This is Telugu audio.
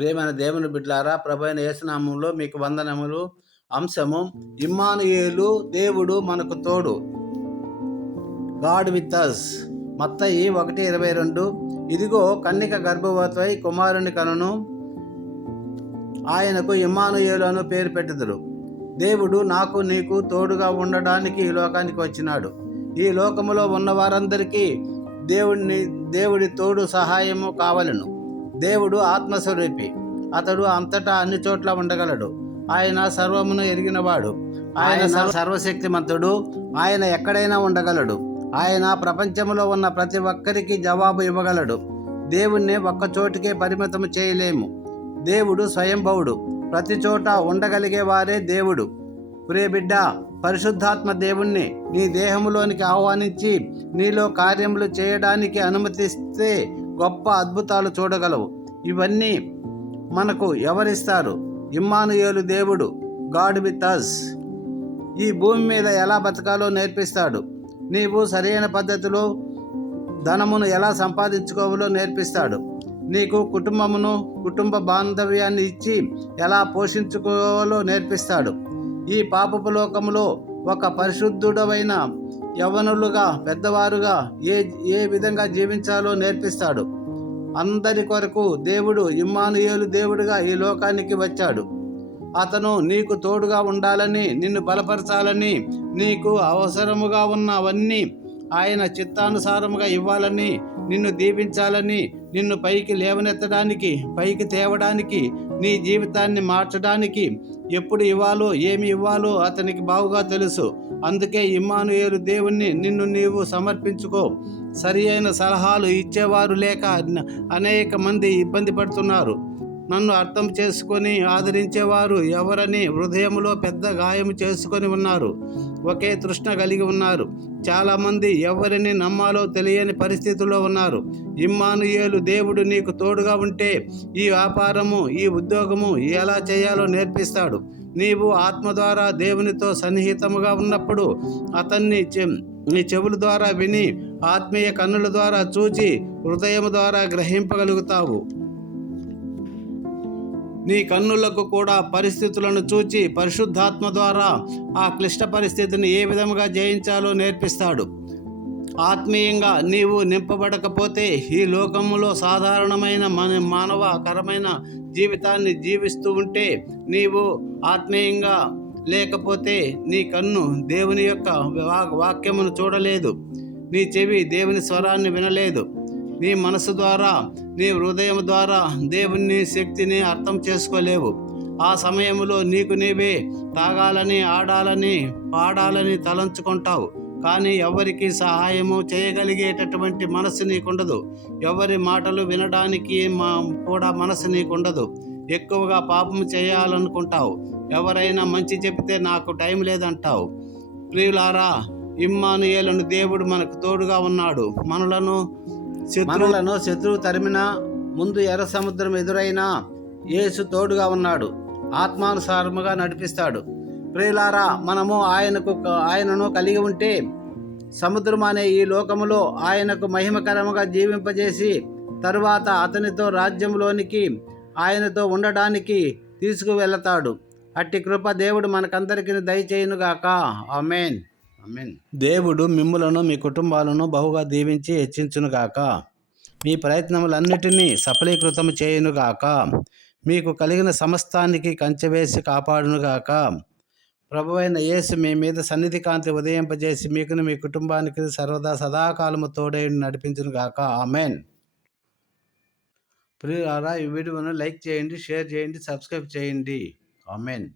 ప్రియమైన దేవుని బిడ్డలారా, ప్రభువైన యేసు నామములో మీకు వందనములు. అంశము ఇమ్మానుయేలు, దేవుడు మనకు తోడు. God with us. మత్తయి 1:22. ఇదిగో కన్నిక గర్భవతివై కుమారుని కనును, ఆయనకు ఇమ్మానుయేలు అను పేరు పెట్టుదురు. దేవుడు నాకు నీకు తోడుగా ఉండడానికి ఈ లోకానికి వచ్చినాడు. ఈ లోకములో ఉన్న వారందరికీ దేవుడి తోడు సహాయము కావలను. దేవుడు ఆత్మస్వరూపి. అతడు అంతటా అన్ని చోట్ల ఉండగలడు. ఆయన సర్వమును ఎరిగినవాడు. ఆయన సర్వశక్తిమంతుడు. ఆయన ఎక్కడైనా ఉండగలడు. ఆయన ప్రపంచంలో ఉన్న ప్రతి ఒక్కరికి జవాబు ఇవ్వగలడు. దేవుణ్ణి ఒక్కచోటికే పరిమితం చేయలేము. దేవుడు స్వయంభవుడు. ప్రతి చోట ఉండగలిగే వారే దేవుడు. ప్రియ బిడ్డ, పరిశుద్ధాత్మ దేవుణ్ణి నీ దేహంలోనికి ఆహ్వానించి నీలో కార్యములు చేయడానికి అనుమతిస్తే గొప్ప అద్భుతాలు చూడగలవు. ఇవన్నీ మనకు ఎవరిస్తారు? ఇమ్మానుయేలు, దేవుడు, గాడ్ విత్ అస్. ఈ భూమి మీద ఎలా బతకాలో నేర్పిస్తాడు. నీవు సరైన పద్ధతిలో ధనమును ఎలా సంపాదించుకోవాలో నేర్పిస్తాడు. నీకు కుటుంబ బాంధవ్యాన్ని ఇచ్చి ఎలా పోషించుకోవాలో నేర్పిస్తాడు. ఈ పాపపు లోకములో ఒక పరిశుద్ధుడమైన యవ్వనులుగా, పెద్దవారుగా ఏ విధంగా జీవించాలో నేర్పిస్తాడు. అందరి కొరకు దేవుడు ఇమ్మానుయేలు దేవుడిగా ఈ లోకానికి వచ్చాడు. అతను నీకు తోడుగా ఉండాలని, నిన్ను బలపరచాలని, నీకు అవసరముగా ఉన్నవన్నీ ఆయన చిత్తానుసారముగా ఇవ్వాలని, నిన్ను దీవించాలని, నిన్ను పైకి లేవనెత్తడానికి, పైకి తేవడానికి, నీ జీవితాన్ని మార్చడానికి ఎప్పుడు ఇవ్వాలో, ఏమి ఇవ్వాలో అతనికి బాగుగా తెలుసు. అందుకే ఇమ్మానుయేలు దేవుణ్ణి నిన్ను నీవు సమర్పించుకో. సరి అయిన సలహాలు ఇచ్చేవారు లేక అనేక మంది ఇబ్బంది పడుతున్నారు. నన్ను అర్థం చేసుకొని ఆదరించేవారు ఎవరని హృదయంలో పెద్ద గాయం చేసుకొని ఉన్నారు. ఒకే తృష్ణ కలిగి ఉన్నారు. చాలామంది ఎవరిని నమ్మాలో తెలియని పరిస్థితుల్లో ఉన్నారు. ఇమ్మానుయేలు దేవుడు నీకు తోడుగా ఉంటే ఈ వ్యాపారము, ఈ ఉద్యోగము ఎలా చేయాలో నేర్పిస్తాడు. నీవు ఆత్మ ద్వారా దేవునితో సన్నిహితముగా ఉన్నప్పుడు అతన్ని నీ చెవుల ద్వారా విని, ఆత్మీయ కన్నుల ద్వారా చూచి, హృదయం ద్వారా గ్రహింపగలుగుతావు. నీ కన్నులకు కూడా పరిస్థితులను చూచి పరిశుద్ధాత్మ ద్వారా ఆ క్లిష్ట పరిస్థితిని ఏ విధముగా జయించాలో నేర్పిస్తాడు. ఆత్మీయంగా నీవు నింపబడకపోతే ఈ లోకములో సాధారణమైన మానవకరమైన జీవితాన్ని జీవిస్తూ ఉంటే, నీవు ఆత్మీయంగా లేకపోతే నీ కన్ను దేవుని యొక్క వాక్యమును చూడలేదు, నీ చెవి దేవుని స్వరాన్ని వినలేదు, నీ మనసు ద్వారా, నీ హృదయం ద్వారా దేవుని శక్తిని అర్థం చేసుకోలేవు. ఆ సమయంలో నీకు నీవే తాగాలని, ఆడాలని, పాడాలని తలంచుకుంటావు. కానీ ఎవరికి సహాయము చేయగలిగేటటువంటి మనసు నీకుండదు. ఎవరి మాటలు వినడానికి కూడా మనసు నీకుండదు. ఎక్కువగా పాపం చేయాలనుకుంటావు. ఎవరైనా మంచి చెబితే నాకు టైం లేదంటావు. ప్రియులారా, ఇమ్మానుయేలును దేవుడు మనకు తోడుగా ఉన్నాడు. మనలను శత్రువు తరిమినా, ముందు ఎర్ర సముద్రం ఎదురైనా యేసు తోడుగా ఉన్నాడు. ఆత్మానుసారముగా నడిపిస్తాడు. ప్రియులారా, మనము ఆయనను కలిగి ఉంటే సముద్రం అనే ఈ లోకములో ఆయనకు మహిమకరముగా జీవింపజేసి తరువాత అతనితో రాజ్యంలోనికి, ఆయనతో ఉండడానికి తీసుకువెళతాడు. అట్టి కృప దేవుడు మనకందరికీ దయచేయునుగాక. ఆమేన్. ఆమేన్. దేవుడు మిమ్ములను, మీ కుటుంబాలను బహుగా దీవించి హెచ్చించునుగాక. మీ ప్రయత్నములన్నిటినీ సఫలీకృతము చేయునుగాక. మీకు కలిగిన సమస్తానికి కంచెవేసి కాపాడునుగాక. ప్రభువైన యేసు మీ మీద సన్నిధి కాంతి ఉదయింపజేసి మీకును మీ కుటుంబానికి సర్వదా సదాకాలము తోడై నడిపించునుగాక. ఆమేన్. ప్రియులారా, ఈ వీడియోను లైక్ చేయండి, షేర్ చేయండి, సబ్స్క్రైబ్ చేయండి. ఆమేన్.